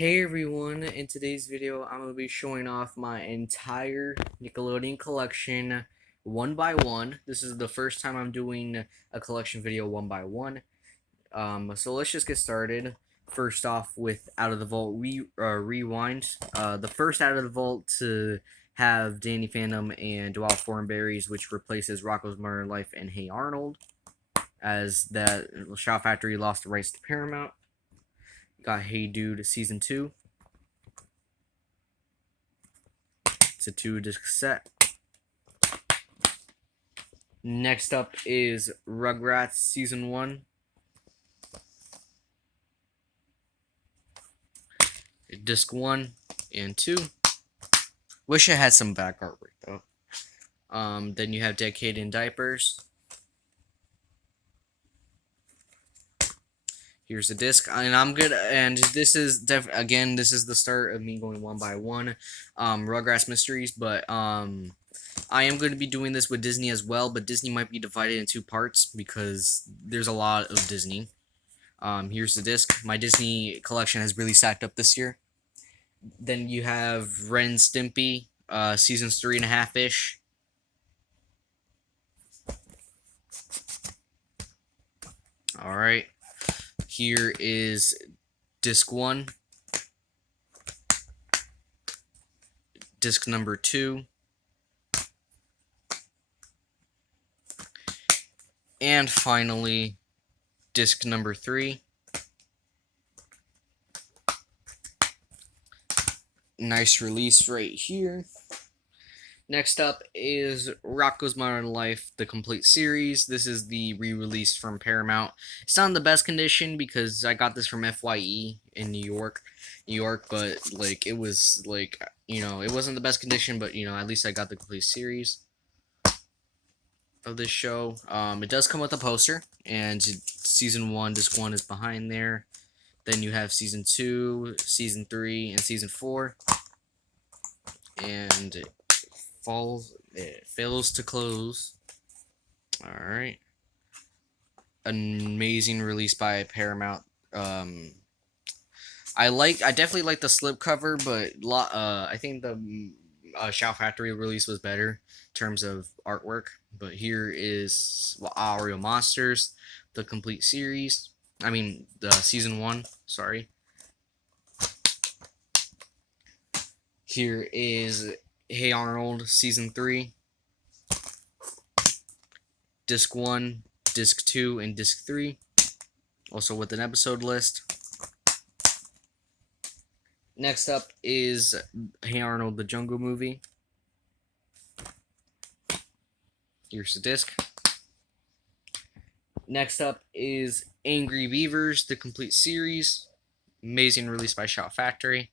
Hey everyone, in today's video I'm going to be showing off my entire Nickelodeon collection one by one. This is the first time I'm doing a collection video one by one. So let's just get started. First off with Out of the Vault Rewind. The first Out of the Vault to have Danny Phantom and Wild Thornberrys, which replaces Rocko's Modern Life and Hey Arnold, as that Shout Factory lost the rights to Paramount. Got Hey Dude Season 2. It's a 2-disc set. Next up is Rugrats Season 1. Disc 1 and 2. Wish it had some back artwork though. Then you have Decade in Diapers. Here's the disc, and I'm good. And this is again, this is the start of me going one by one. Rugrats Mysteries, but I am going to be doing this with Disney as well. But Disney might be divided in two parts because there's a lot of Disney. Here's the disc. My Disney collection has really stacked up this year. Then you have Ren and Stimpy, seasons 3.5-ish. All right. Here is disc 1, disc number 2, and finally disc number 3. Nice release right here. Next up is Rocko's Modern Life, the complete series. This is the re-release from Paramount. It's not in the best condition because I got this from FYE in New York, but like it was like, it wasn't the best condition, but at least I got the complete series of this show. It does come with a poster, and season 1, disc 1 is behind there. Then you have season 2, season 3, and season 4. And it fails to close. Alright. Amazing release by Paramount. I definitely like the slipcover, but I think the Shout Factory release was better in terms of artwork. But here is Aaahh! Monsters, the complete series. I mean, the season 1, sorry. Here is Hey Arnold, season 3. Disc 1, disc 2, and disc 3. Also with an episode list. Next up is Hey Arnold, the Jungle Movie. Here's the disc. Next up is Angry Beavers, the complete series. Amazing release by Shout Factory.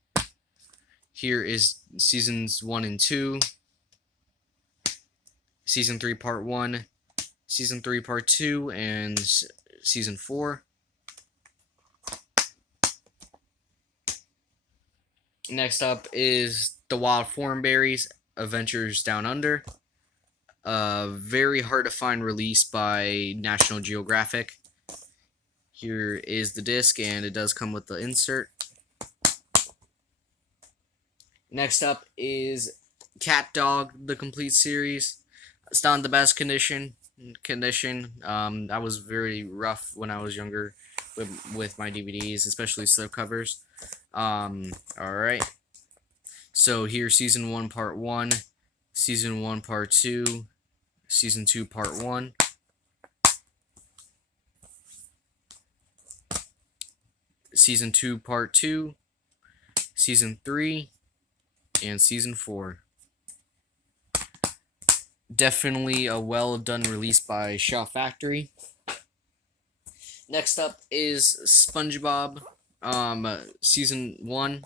Here is seasons 1 and 2. Season 3 part 1. Season 3 part 2. And season 4. Next up is The Wild Thornberrys, Adventures Down Under. Very hard to find release by National Geographic. Here is the disc, and it does come with the insert. Next up is CatDog, the complete series. It's not in the best condition. That was very rough when I was younger with my DVDs, especially slipcovers. Alright. So here's season 1 part 1, season 1 part 2, season 2 part 1. Season 2 part 2, season 3, and season 4. Definitely a well done release by Shout Factory. Next up is SpongeBob, season 1.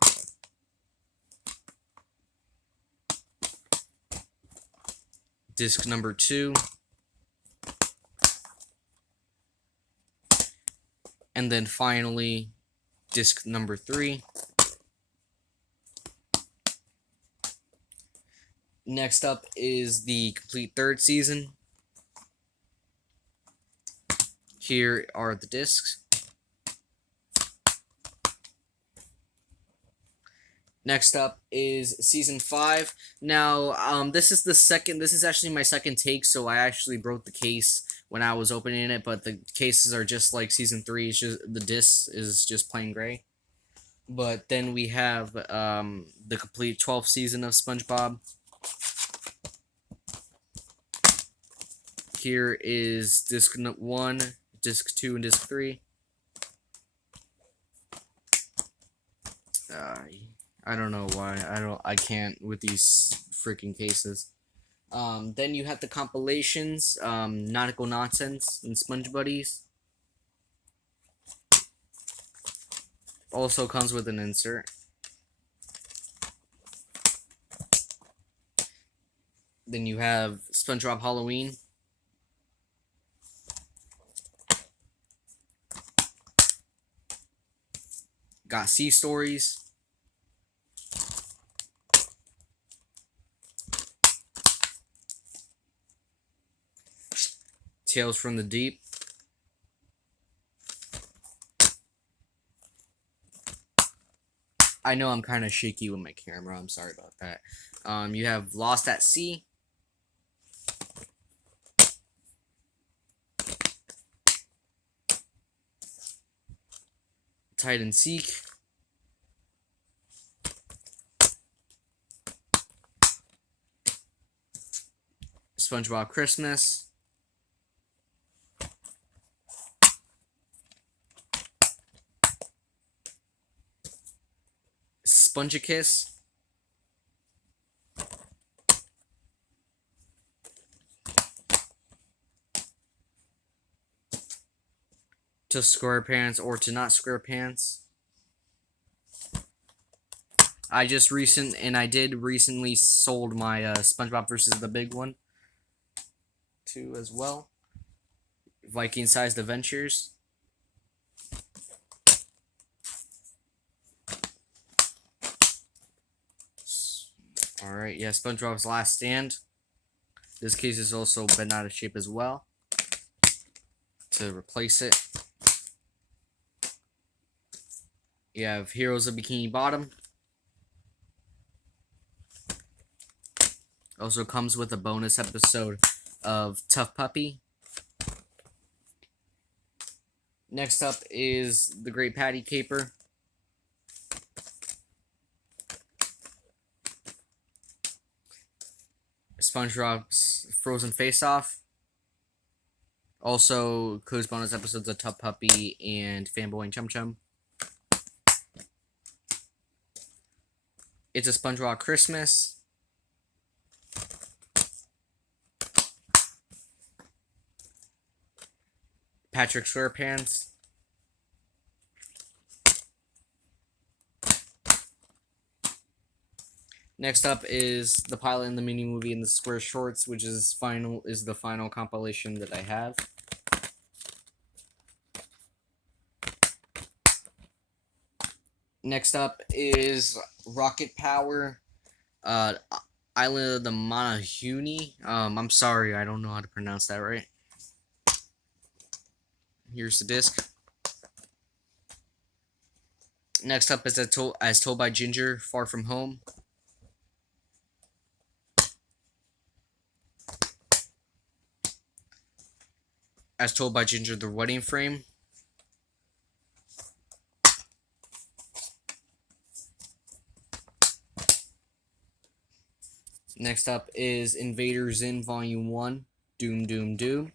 Disc number 2. And then finally, disc number 3. Next up is the complete 3rd season. Here are the discs. Next up is season 5. Now, this is actually my second take, so I actually broke the case when I was opening it, but the cases are just like season 3. It's just the disc is just plain gray. But then we have the complete 12th season of SpongeBob. Here is disc 1, disc 2, and disc 3. I don't know why. I can't with these freaking cases. Then you have the compilations, Nautical Nonsense and Sponge Buddies. Also comes with an insert. Then you have SpongeBob Halloween. Got Sea Stories. Tales from the Deep. I know I'm kind of shaky with my camera. I'm sorry about that. You have Lost at Sea. Hide and Seek. SpongeBob Christmas. Spongeicus. To SquarePants or to not SquarePants. I did recently sold my SpongeBob versus the Big One too as well. Viking-sized adventures. Alright, yeah, SpongeBob's Last Stand. This case is also been out of shape as well. To replace it. You have Heroes of Bikini Bottom. Also comes with a bonus episode of Tough Puppy. Next up is The Great Patty Caper. SpongeBob's Frozen Face Off. Also includes bonus episodes of Tough Puppy and Fanboy and Chum Chum. It's a SpongeBob Christmas. Patrick SquarePants. Next up is the pilot and the mini movie in the Square Shorts, which is the final compilation that I have. Next up is Rocket Power, Island of the Monahuni. I'm sorry, I don't know how to pronounce that right. Here's the disc. Next up is As Told by Ginger, Far From Home. As Told by Ginger, The Wedding Frame. Next up is Invader Zim Volume 1, Doom Doom Doom.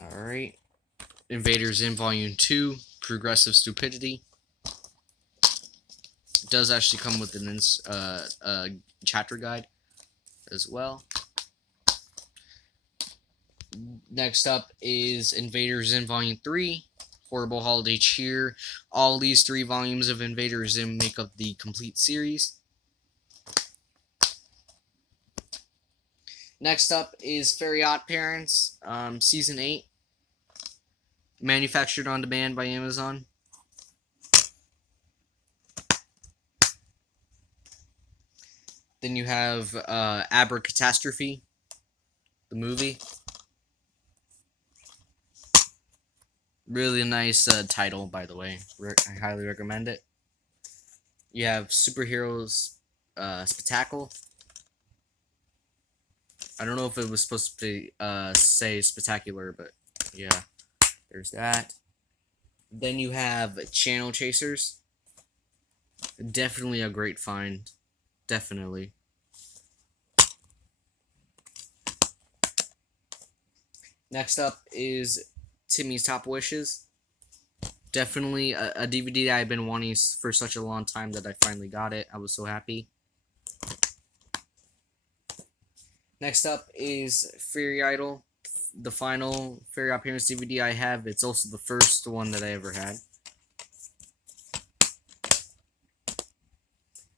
Alright. Invader Zim Volume 2, Progressive Stupidity. It does actually come with a chapter guide as well. Next up is Invader Zim Volume 3, Horrible Holiday Cheer. All these 3 volumes of Invader Zim make up the complete series. Next up is Fairy OddParents, Season 8. Manufactured on demand by Amazon. Then you have Abracatastrophe, the movie. Really nice title, by the way. I highly recommend it. You have superheroes, spectacle. I don't know if it was supposed to say spectacular, but yeah, there's that. Then you have channel chasers. Definitely a great find. Definitely. Next up is Timmy's Top Wishes. Definitely a DVD that I've been wanting for such a long time that I finally got it. I was so happy. Next up is Fairy Idol, the final Fairy Appearance DVD I have. It's also the first one that I ever had.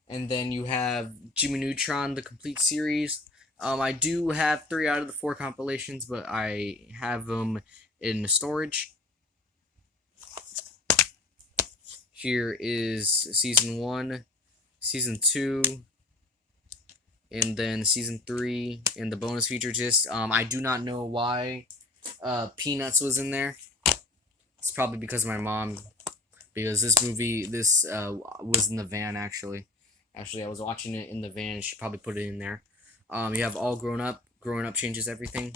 And then you have Jimmy Neutron, the complete series. I do have 3 out of the 4 compilations, but I have them in storage. Here is Season 1, Season 2, and then Season 3, and the bonus feature disc. I do not know why Peanuts was in there. It's probably because of my mom, because this movie, was in the van, actually. Actually, I was watching it in the van, and she probably put it in there. You have All Grown Up. Growing Up changes everything.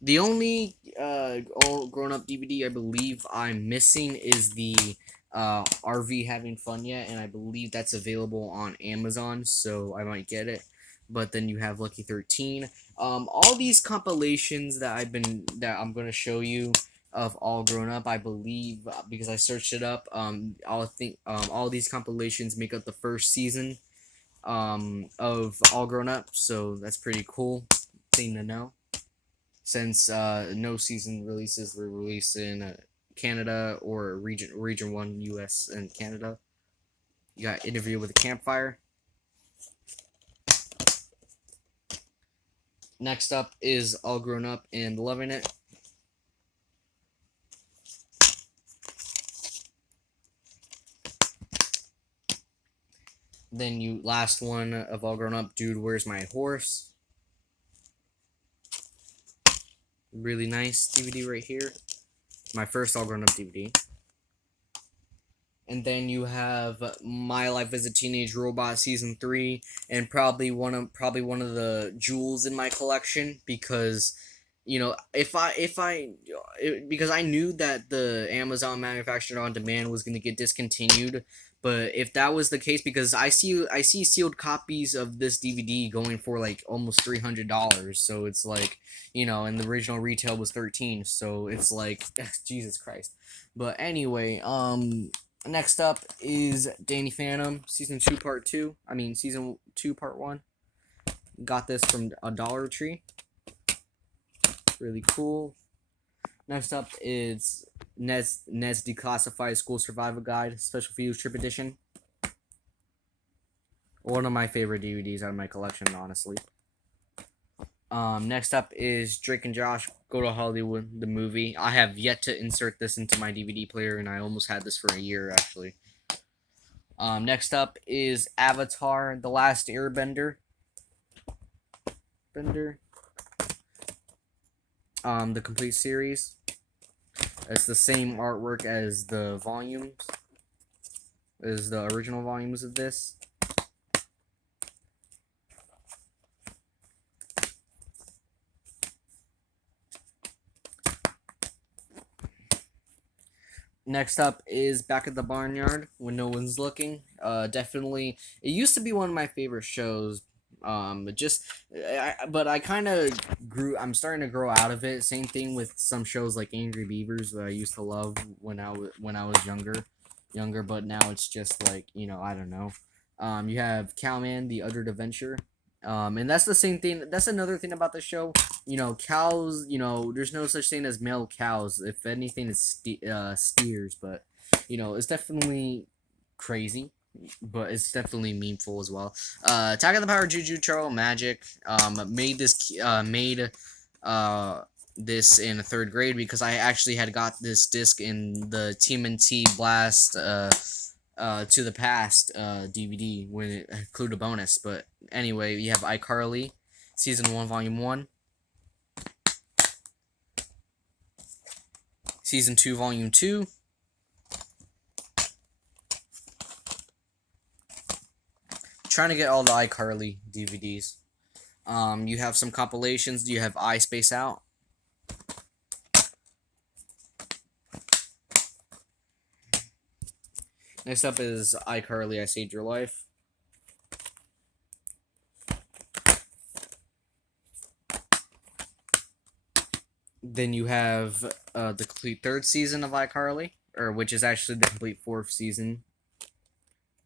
The only All Grown Up DVD I believe I'm missing is the RV Having Fun Yet, and I believe that's available on Amazon, so I might get it. But then you have Lucky 13. All these compilations that I'm gonna show you of All Grown Up, I believe, because I searched it up. All these compilations make up the first season of All Grown Up, so that's pretty cool thing to know. Since no season releases were released in Canada or region 1 US and Canada. You got Interview with a Campfire. Next up is All Grown Up and Loving It. Then last one of All Grown Up, Dude, Where's My Horse? Really nice DVD right here. My first All Grown Up DVD. And then you have My Life as a Teenage Robot Season 3, and probably one of the jewels in my collection, because because I knew that the Amazon Manufactured on Demand was going to get discontinued. But if that was the case, because I see sealed copies of this DVD going for like almost $300, so it's like, and the original retail was $13, so it's like Jesus Christ. But anyway, next up is Danny Phantom Season 2 Part 2. Season 2 Part 1. Got this from a Dollar Tree. Really cool. Next up is Ned's Declassified School Survival Guide Special Field Trip Edition. One of my favorite DVDs out of my collection, honestly. Next up is Drake and Josh Go to Hollywood, the movie. I have yet to insert this into my DVD player, and I almost had this for a year, actually. Next up is Avatar, The Last Airbender. The complete series. It's the same artwork as the volumes, as the original volumes of this. Next up is Back at the Barnyard When No One's Looking. Definitely, it used to be one of my favorite shows. But I kind of I'm starting to grow out of it. Same thing with some shows like Angry Beavers that I used to love when I was younger. But now it's just like, I don't know. You have Cowman, The Utter Adventure. And that's the same thing. That's another thing about the show. Cows, there's no such thing as male cows. If anything, it's steers. But, it's definitely crazy. But it's definitely meaningful as well. Attack of the Power Juju Charles Magic made this in 3rd grade, because I actually had got this disc in the TMNT Blast to the Past DVD when it included a bonus. But anyway, you have iCarly Season 1 Volume 1. Season 2, Volume 2. Trying to get all the iCarly DVDs. You have some compilations. You have I Space Out. Next up is iCarly, I Saved Your Life. Then you have the complete 3rd season of iCarly, or which is actually the complete 4th season.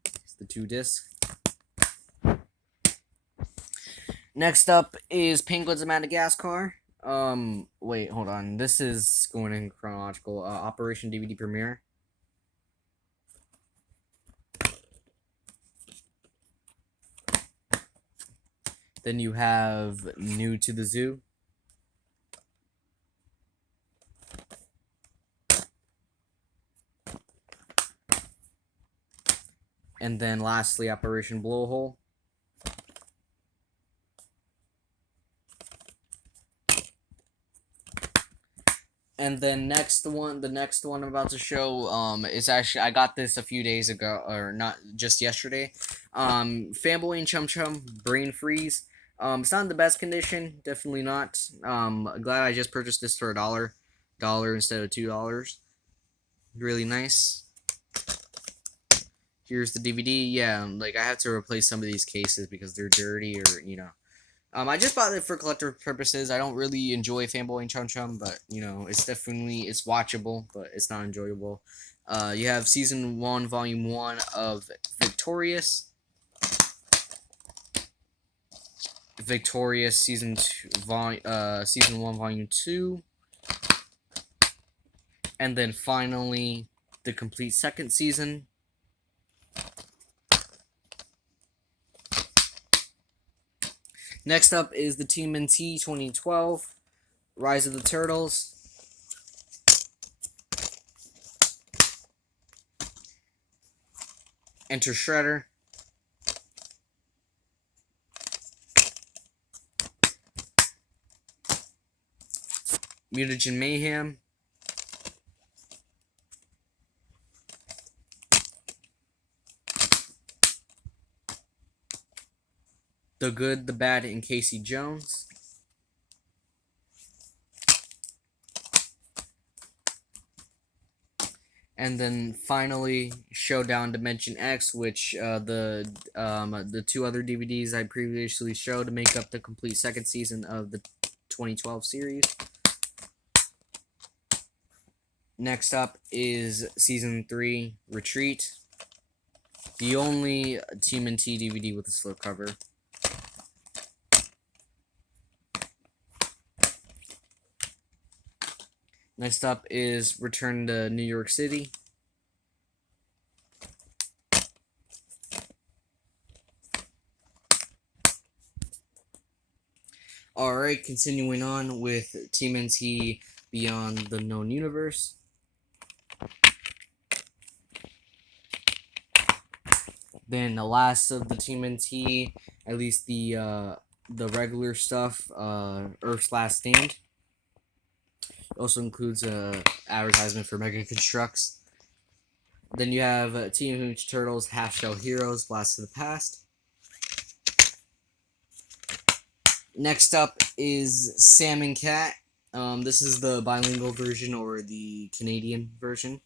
It's the 2 discs. Next up is Penguins of Madagascar. Wait, hold on. This is going in chronological. Operation DVD Premiere. Then you have New to the Zoo. And then lastly, Operation Blowhole. And then the next one I'm about to show, is actually, I got this a few days ago, or not just yesterday. Fanboy and Chum Chum, Brain Freeze. It's not in the best condition, definitely not. Glad I just purchased this for $1 instead of $2. Really nice. Here's the DVD. Yeah, like I have to replace some of these cases because they're dirty, or you know. I just bought it for collector purposes. I don't really enjoy Fanboy and Chum Chum, but you know, it's watchable, but it's not enjoyable. You have Season 1, Volume 1 of Victorius. Victorius Season 1, Volume 2. And then finally, the complete 2nd season. Next up is the TMNT 2012, Rise of the Turtles. Enter Shredder. Mutagen Mayhem. The Good, the Bad, and Casey Jones. And then finally, Showdown Dimension X, which the 2 other DVDs I previously showed to make up the complete 2nd season of the 2012 series. Next up is Season 3, Retreat. The only TMNT DVD with a slipcover. Next up is Return to New York City. Alright, continuing on with TMNT Beyond the Known Universe. Then the last of the TMNT, at least the regular stuff, Earth's Last Stand. Also includes a advertisement for Mega Constructs. Then you have Teenage Mutant Turtles, Half Shell Heroes, Blast to the Past. Next up is Sam and Cat. This is the bilingual version or the Canadian version.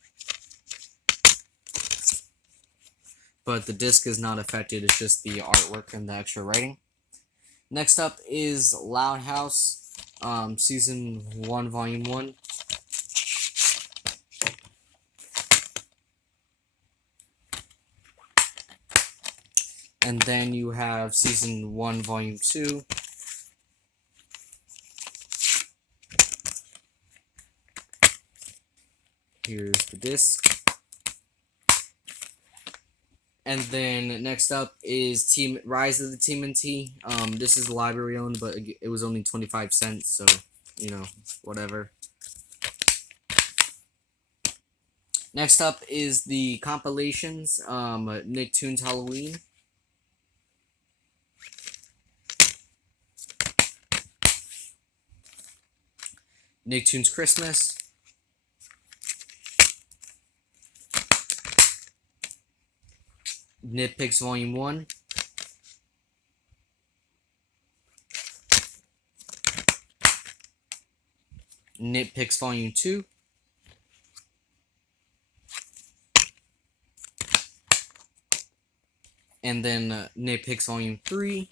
But the disc is not affected, it's just the artwork and the extra writing. Next up is Loud House. Season 1, Volume 1. And then you have Season 1, Volume 2. Here's the disc. And then next up is Rise of the TMNT. This is library owned, but it was only 25 cents, so, you know, whatever. Next up is the compilations, Nicktoon's Halloween. Nicktoon's Christmas. Nitpicks Volume 1. Nitpicks Volume 2. And then Nitpicks Volume 3.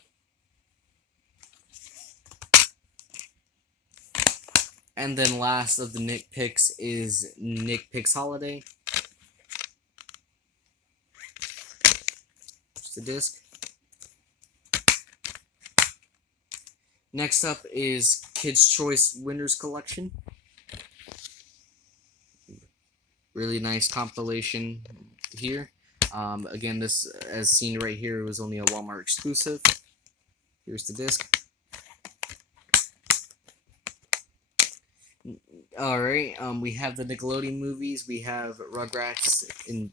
And then last of the Nitpicks is Nitpicks Holiday. Just the disc. Next up is Kids' Choice Winners Collection. Really nice compilation here. Again, this, as seen right here, was only a Walmart exclusive. Here's the disc. Alright, we have the Nickelodeon movies. We have Rugrats in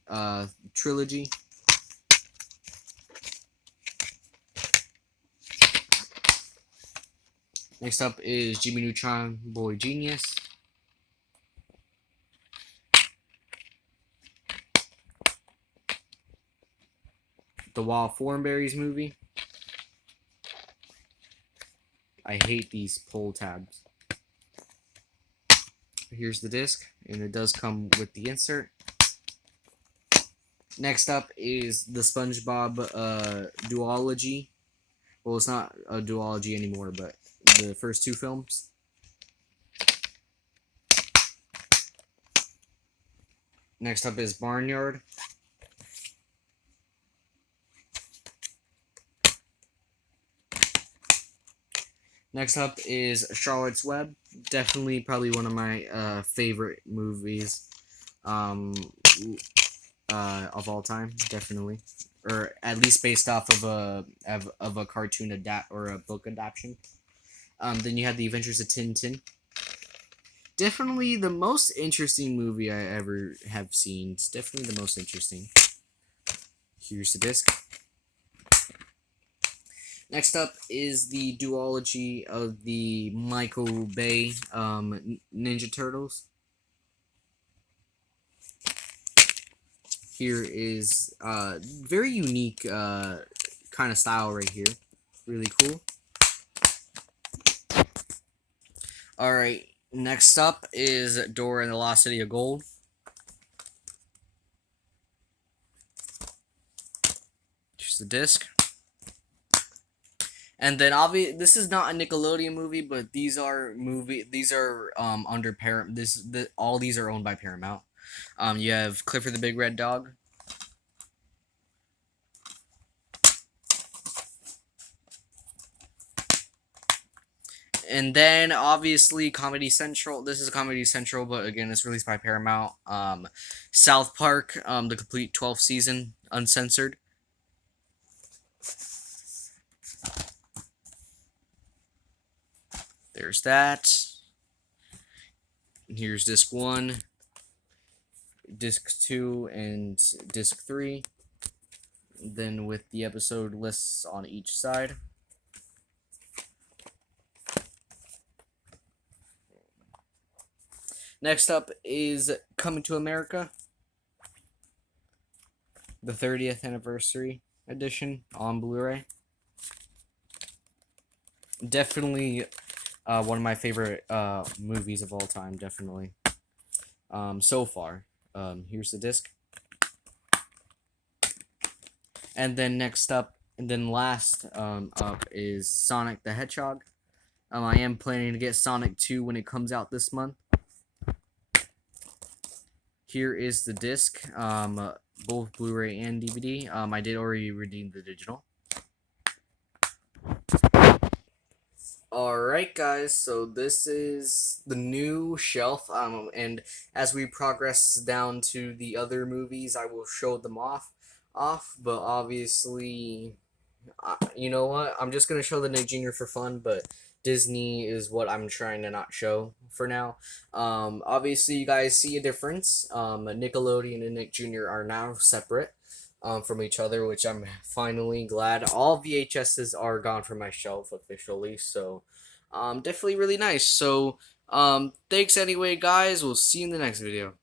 trilogy. Next up is Jimmy Neutron Boy Genius. The Wild Thornberrys movie. I hate these pull tabs. Here's the disc, and it does come with the insert. Next up is the SpongeBob duology. Well, it's not a duology anymore, but the first two films. Next up is Barnyard. Next up is Charlotte's Web. Definitely probably one of my favorite movies of all time. Definitely. Or at least based off of a cartoon adapt or a book adaptation. Then you have The Adventures of Tintin. Definitely the most interesting movie I ever have seen. It's definitely the most interesting. Here's the disc. Next up is the duology of the Michael Bay Ninja Turtles. Here is very unique kind of style right here. Really cool. Alright, next up is Dora and the Lost City of Gold. Here's the disc. And then this is not a Nickelodeon movie, but these are under Paramount. All these are owned by Paramount. You have Clifford the Big Red Dog. And then obviously Comedy Central. This is Comedy Central, but again, it's released by Paramount. South Park, the complete 12th season, uncensored. There's that. Here's disc 1, disc 2, and disc 3. Then with the episode lists on each side. Next up is Coming to America, the 30th anniversary edition on Blu-ray. Definitely one of my favorite movies of all time, definitely. So far. Here's the disc. And then next up, and then last up is Sonic the Hedgehog. I am planning to get Sonic 2 when it comes out this month. Here is the disc, both Blu-ray and DVD. I did already redeem the digital. Alright guys, so this is the new shelf, and as we progress down to the other movies, I will show them off, but obviously, you know what, I'm just going to show the Nick Jr. for fun, but Disney is what I'm trying to not show for now. Obviously, you guys see a difference. Nickelodeon and Nick Jr. are now separate from each other, which I'm finally glad. All VHSs are gone from my shelf officially, so definitely really nice. So thanks anyway, guys. We'll see you in the next video.